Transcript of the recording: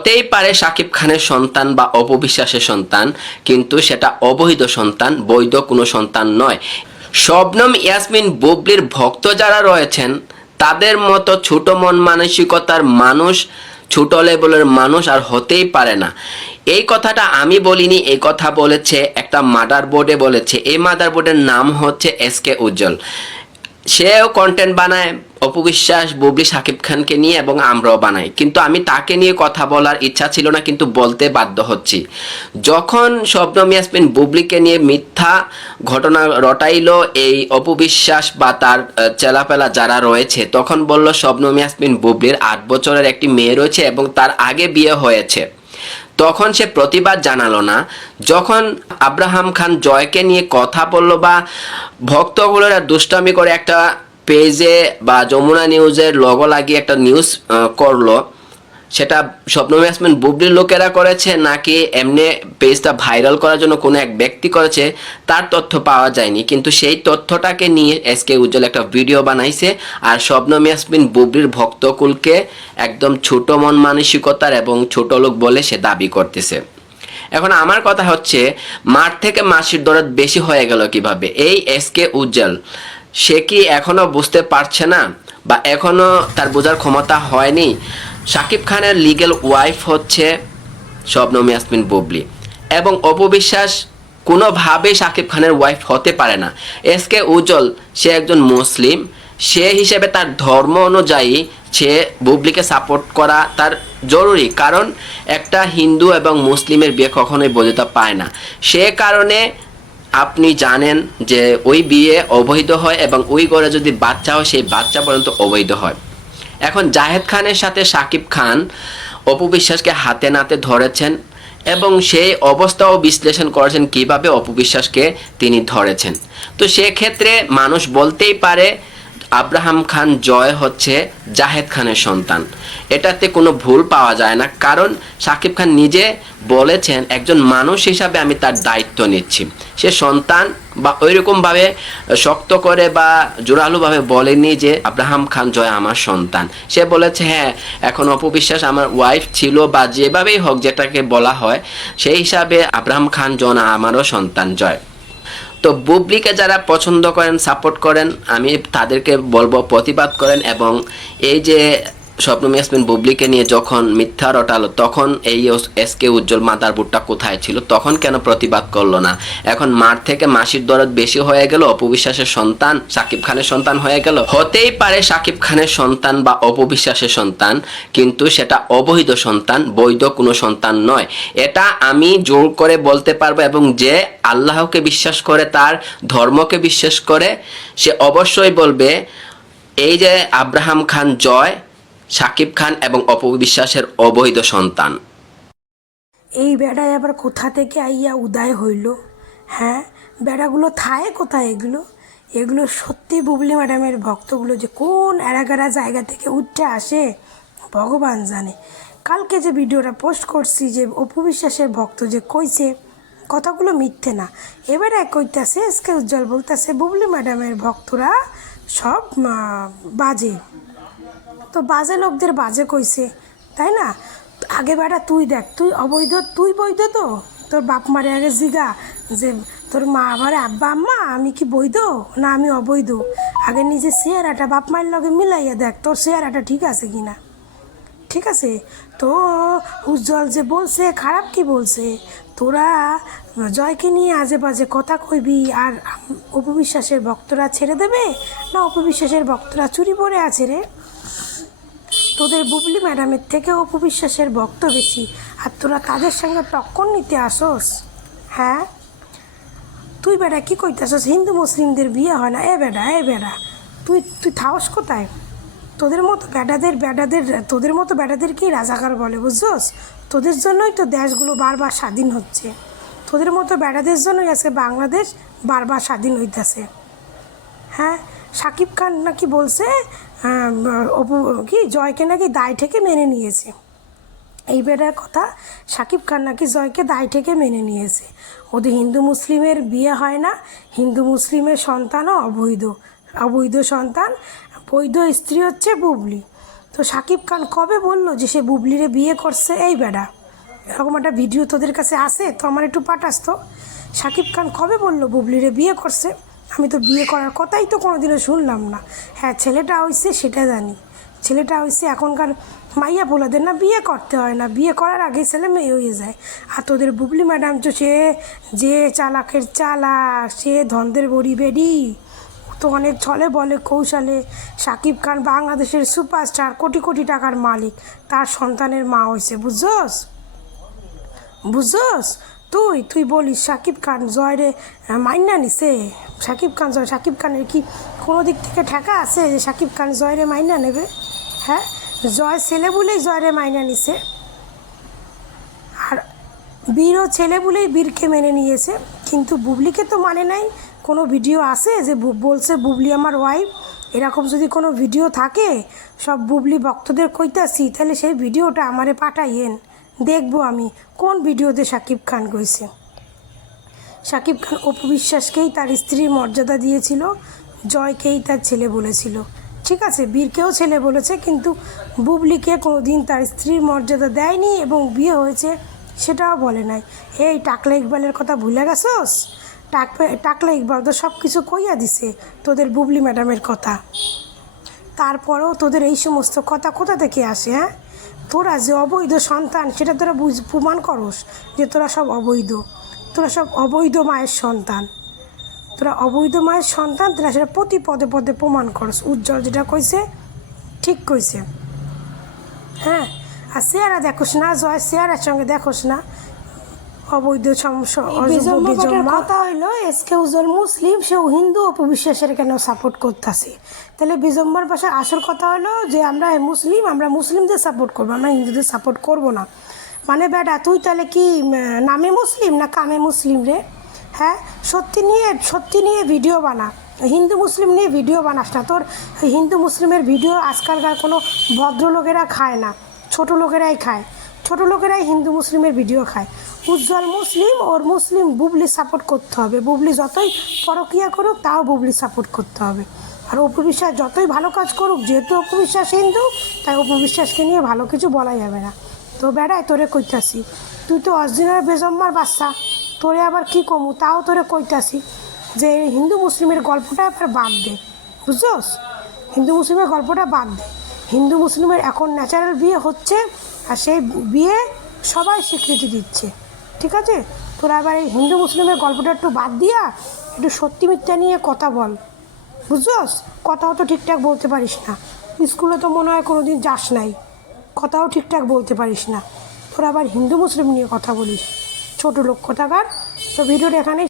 হতেই পারে শাকিব খানের সন্তান বা অপবিশ্বাসের সন্তান, কিন্তু সেটা অবৈধ সন্তান, বৈধ কোনো সন্তান নয়। শবনম ইয়াসমিন বুবলির ভক্ত যারা রয়েছেন তাদের মতো ছোট মন মানসিকতার মানুষ, ছোট লেভেলের মানুষ আর হতেই পারে না। এই কথাটা আমি বলিনি, এই কথা বলেছে একটা মাদার বোর্ডে বলেছে। এই মাদার বোর্ডের নাম হচ্ছে এসকে উজ্জ্বল। সেও কন্টেন্ট বানায় অপবিশ্বাস, বুবলি, শাকিব খানকে নিয়ে, এবং আমরাও বানাই, কিন্তু আমি তাকে নিয়ে কথা বলার ইচ্ছা ছিল না, কিন্তু বলতে বাধ্য হচ্ছি। যখন শবনম ইয়াসমিন বুবলিকে নিয়ে মিথ্যা ঘটনা রটাইলো এই অপবিশ্বাস বা তার চেলাপেলা যারা রয়েছে, তখন বলল শবনম ইয়াসমিন বুবলির 8 বছরের একটি মেয়ে রয়েছে এবং তার আগে বিয়ে হয়েছে। তখন সে প্রতিবাদ জানালো না। যখন আব্রাহাম খান জয়কে নিয়ে কথা বললো বা ভক্তগুলোরা দুষ্টামি করে একটা পেজে বা যমুনা নিউজের লোগো লাগিয়ে একটা নিউজ করলো, সেটা শবনম ইয়াসমিন বুবলির লোকেরা করেছে নাকি এমনি পেজটা ভাইরাল করার জন্য কোনো এক ব্যক্তি করেছে তার তথ্য পাওয়া যায়নি, কিন্তু সেই তথ্যটাকে নিয়ে এসকে উজ্জ্বল একটা ভিডিও বানাইছে আর শবনম ইয়াসমিন বুবলির ভক্তকুলকে একদম ছোট মন মানসিকতার এবং ছোট লোক বলে সে দাবি করতেছে। এখন আমার কথা হচ্ছে, মাঠ থেকে মাসির দরদ বেশি হয়ে গেল কিভাবে? এই এসকে উজ্জ্বল সে কি এখনো বুঝতে পারছে না বা এখনো তার বোঝার ক্ষমতা হয়নি? শাকিব খানের লিগ্যাল ওয়াইফ হচ্ছে শবনম ইয়াসমিন বুবলি, এবং অপবিশ্বাস কোনোভাবেই শাকিব খানের ওয়াইফ হতে পারে না। এসকে উজ্জ্বল সে একজন মুসলিম, সে হিসেবে তার ধর্ম অনুযায়ী সে বুবলিকে সাপোর্ট করা তার জরুরি, কারণ একটা হিন্দু এবং মুসলিমের বিয়ে কখনোই বৈধতা পায় না। সে কারণে আপনি জানেন যে ওই বিয়ে অবৈধ হয় এবং ওই ঘরে যদি বাচ্চা হয় সেই বাচ্চা পর্যন্ত অবৈধ হয়। এখন জাহেদ খানের সাথে শাকিব খান অপবিশ্বাসকে হাতে নাতে ধরেছেন এবং সেই অবস্থাও বিশ্লেষণ করেছেন কিভাবে অপবিশ্বাসকে তিনি ধরেছেন। তো সেক্ষেত্রে মানুষ বলতেই পারে আব্রাহাম খান জয় হচ্ছে জাহেদ খানের সন্তান, এটাতে কোনো ভুল পাওয়া যায় না, কারণ শাকিব খান নিজে বলেছেন একজন মানুষ হিসাবে আমি তার দায়িত্ব নিচ্ছি। সে সন্তান বা ওইরকমভাবে শক্ত করে বা জোরালোভাবে বলেনি যে আব্রাহাম খান জয় আমার সন্তান। সে বলেছে হ্যাঁ, এখন অপবিশ্বাস আমার ওয়াইফ ছিল বা যেভাবেই হোক যেটাকে বলা হয়, সেই হিসাবে আব্রাহাম খান জন আমারও সন্তান জয়। তো বুবলিকে যারা পছন্দ করেন, সাপোর্ট করেন, আমি তাদেরকে বলবো প্রতিবাদ করেন। এবং এই যে শবনম ইয়াসমিন বুবলিকে নিয়ে যখন মিথ্যা রটালো, তখন এই এসকে উজ্জ্বল মাদারবোর্ডটা কোথায় ছিল? তখন কেন প্রতিবাদ করলো না? এখন মাঠ থেকে মাসির দরদ বেশি হয়ে গেল, অপবিশ্বাসের সন্তান শাকিব খানের সন্তান হয়ে গেল। হতেই পারে শাকিব খানের সন্তান বা অপবিশ্বাসের সন্তান, কিন্তু সেটা অবৈধ সন্তান, বৈধ কোনো সন্তান নয়। এটা আমি জোর করে বলতে পারবো, এবং যে আল্লাহকে বিশ্বাস করে, তার ধর্মকে বিশ্বাস করে, সে অবশ্যই বলবে এই যে আব্রাহাম খান জয় শাকিব খান এবং অপবিশ্বাসের অবৈধ সন্তান। এই বেড়ায় আবার কোথা থেকে আইয়া উদয় হইল? হ্যাঁ, বেড়াগুলো থায় কোথায়? এগুলো এগুলো সত্যি বুবলি ম্যাডামের ভক্তগুলো যে কোন এরাগারা জায়গা থেকে উঠে আসে ভগবান জানে। কালকে যে ভিডিওটা পোস্ট করছি যে অপবিশ্বাসের ভক্ত যে কইছে কথাগুলো মিথ্যে না, এবারে কইতাছে এসকে উজ্জ্বল বলতেছে বুবলি ম্যাডামের ভক্তরা সব বাজে। তো বাজে লোকদের বাজে কইছে, তাই না? আগে বেটা তুই দেখ, তুই অবৈধ, তুই বৈধ? তো তোর বাপ মারে আগে জিগা যে তোর মা আবার আব্বা আম্মা আমি কি বৈধ না আমি অবৈধ? আগে নিজের চেহারাটা বাপ মায়ের লগে মিলাইয়া দেখ তোর চেহারাটা ঠিক আছে কি না। ঠিক আছে? তো উজ্জ্বল যে বলছে খারাপ কি বলছে, তোরা জয়কে নিয়ে আজে বাজে কথা কইবি আর অপবিশ্বাসের ভক্তরা ছেড়ে দেবে না অপবিশ্বাসের ভক্তরা চুরি পড়ে আছে রে? তোদের বুবলি ম্যাডামের থেকে অপবিশ্বাসের ভক্ত বেশি, আর তোরা তাদের সঙ্গে টক্কর নিতে আসোস? হ্যাঁ, তুই বেটা কী কইতেছস হিন্দু মুসলিমদের বিয়ে হয় না? এ বেটা তুই তুই থাকস কোথায়? তোদের মতো বেটাদেরকেই রাজাকার বলে, বুঝছস? তোদের জন্যই তো দেশগুলো বারবার স্বাধীন হচ্ছে, তোদের মতো বেটাদের জন্যই আজকে বাংলাদেশ বারবার স্বাধীন হইতেছে। হ্যাঁ, শাকিব খান নাকি বলছে কি জয়কে নাকি দায় থেকে মেনে নিয়েছে। এই বেটার কথা, শাকিব খান নাকি জয়কে দায় থেকে মেনে নিয়েছে। ওদের হিন্দু মুসলিমের বিয়ে হয় না, হিন্দু মুসলিমের সন্তানও অবৈধ সন্তান, বৈধ স্ত্রী হচ্ছে বুবলি। তো তো শাকিব খান কবে বললো যে সে বুবলিরে বিয়ে করছে? এই বেটা, এরকম একটা ভিডিও তোদের কাছে আসে তো আমার একটু পাঠাস তো। শাকিব খান কবে বললো বুবলিরে বিয়ে করছে? আমি তো বিয়ে করার কথাই তো কোনোদিনও শুনলাম না। হ্যাঁ, ছেলেটা হয়েছে সেটা জানি, ছেলেটা হয়েছে এখনকার মাইয়া পোলাদের না বিয়ে করতে হয় না, বিয়ে করার আগে ছেলে মেয়ে হয়ে যায়। আর তোদের বুবলি ম্যাডাম তো সে যে চালাকের চালাক, সে ধনদের বড়ি বেডি, তো অনেক ছলে বলে কৌশলে শাকিব খান বাংলাদেশের সুপারস্টার, কোটি কোটি টাকার মালিক, তার সন্তানের মা হয়েছে, বুঝছস? বুঝছস? তুই বলিস শাকিব খান জয়রে মাইনা নিছে? শাকিব খান জয়, শাকিব খানের কি কোনো দিক থেকে ঠেকা আছে যে শাকিব খান জয়রে মাইনা নেবে? হ্যাঁ, জয় ছেলে বলেই জয়রে মাইনা নিছে, আর বীরও ছেলে বলেই বীরকে মেনে নিয়েছে, কিন্তু বুবলিকে তো মানে নাই। কোনো ভিডিও আছে যে বলছে বুবলি আমার ওয়াইফ? এরকম যদি কোনো ভিডিও থাকে, সব বুবলি ভক্তদের কইতাছি, তাহলে সেই ভিডিওটা আমারে পাঠাইয়েন, দেখবো আমি কোন ভিডিওতে শাকিব খান কইছে। শাকিব খান অপু বিশ্বাসকেই তার স্ত্রীর মর্যাদা দিয়েছিল, জয়কেই তার ছেলে বলেছিল। ঠিক আছে, বীরকেও ছেলে বলেছে, কিন্তু বুবলিকে কোনো দিন তার স্ত্রীর মর্যাদা দেয়নি এবং বিয়ে হয়েছে সেটাও বলে নাই। এই টাকলা ইকবালের কথা ভুলে গেছোস? টাকলা ইকবাল তো সব কিছু কইয়া দিছে তোদের বুবলি ম্যাডামের কথা। তারপরেও তোদের এই সমস্ত কথা কোথা থেকে আসে? হ্যাঁ, তোরা যে অবৈধ সন্তান সেটা তোরা প্রমাণ করস যে তোরা সব অবৈধ, তোরা সব অবৈধ মায়ের সন্তান, তোরা অবৈধ মায়ের সন্তান, তোরা সেটা প্রতি পদে পদে প্রমাণ করস। উজ্জ্বল যেটা কইছে ঠিক কইছে। হ্যাঁ, আর চেহারা দেখোস না, জয় চেহারার সঙ্গে দেখোস না অবৈধ কথা হইলো এসকে উজ্জ্বল মুসলিম, সেও হিন্দু অপবিশ্বাসের কেন সাপোর্ট করতেছে? তাহলে বিজম্বর পাশে আসল কথা হলো যে আমরা মুসলিম, আমরা মুসলিমদের সাপোর্ট করবো, আমরা হিন্দুদের সাপোর্ট করব না। মানে বেটা তুই তাহলে কি নামে মুসলিম না কামে মুসলিম রে? হ্যাঁ, সত্যি নিয়ে ভিডিও বানা, হিন্দু মুসলিম নিয়ে ভিডিও বানাস না। তোর হিন্দু মুসলিমের ভিডিও আজকালকার কোনো ভদ্রলোকেরা খায় না, ছোট লোকেরাই খায়, ছোট লোকেরাই হিন্দু মুসলিমের ভিডিও খায়। উজ্জ্বল মুসলিম, ওর মুসলিম বুবলি সাপোর্ট করতে হবে, বুবলি যতই পরকিয়া করুক তাও বুবলি সাপোর্ট করতে হবে। আর অপু বিশ্বাস যতই ভালো কাজ করুক, যেহেতু অপু বিশ্বাস হিন্দু, তাই অপু বিশ্বাসকে নিয়ে ভালো কিছু বলা যাবে না। তো বেড়ায় তোরে কইতাছি, তুই তো অরিজিনাল বেজম্মার বাচ্চা, তোরে আবার কি কমু, তাও তোরে কইতাছি যে হিন্দু মুসলিমের গল্পটা এবার বাদ দে, বুঝছস? হিন্দু মুসলিমের গল্পটা বাদ দে। হিন্দু মুসলিমের এখন ন্যাচারাল বিয়ে হচ্ছে, আর সেই বিয়ে সবাই স্বীকৃতি দিচ্ছে। ঠিক আছে, তোরা এবার এই হিন্দু মুসলিমের গল্পটা একটু বাদ দিয়া একটু সত্যি মিথ্যা নিয়ে কথা বল, বুঝছস? কথাও তো ঠিকঠাক বলতে পারিস না, স্কুলে তো মনে হয় কোনো দিন যাস নাই, কথাও ঠিকঠাক বলতে পারিস না, তোরা আবার হিন্দু মুসলিম নিয়ে কথা বলিস, ছোটো লোক কোথাকার। তো ভিডিওটা এখানেই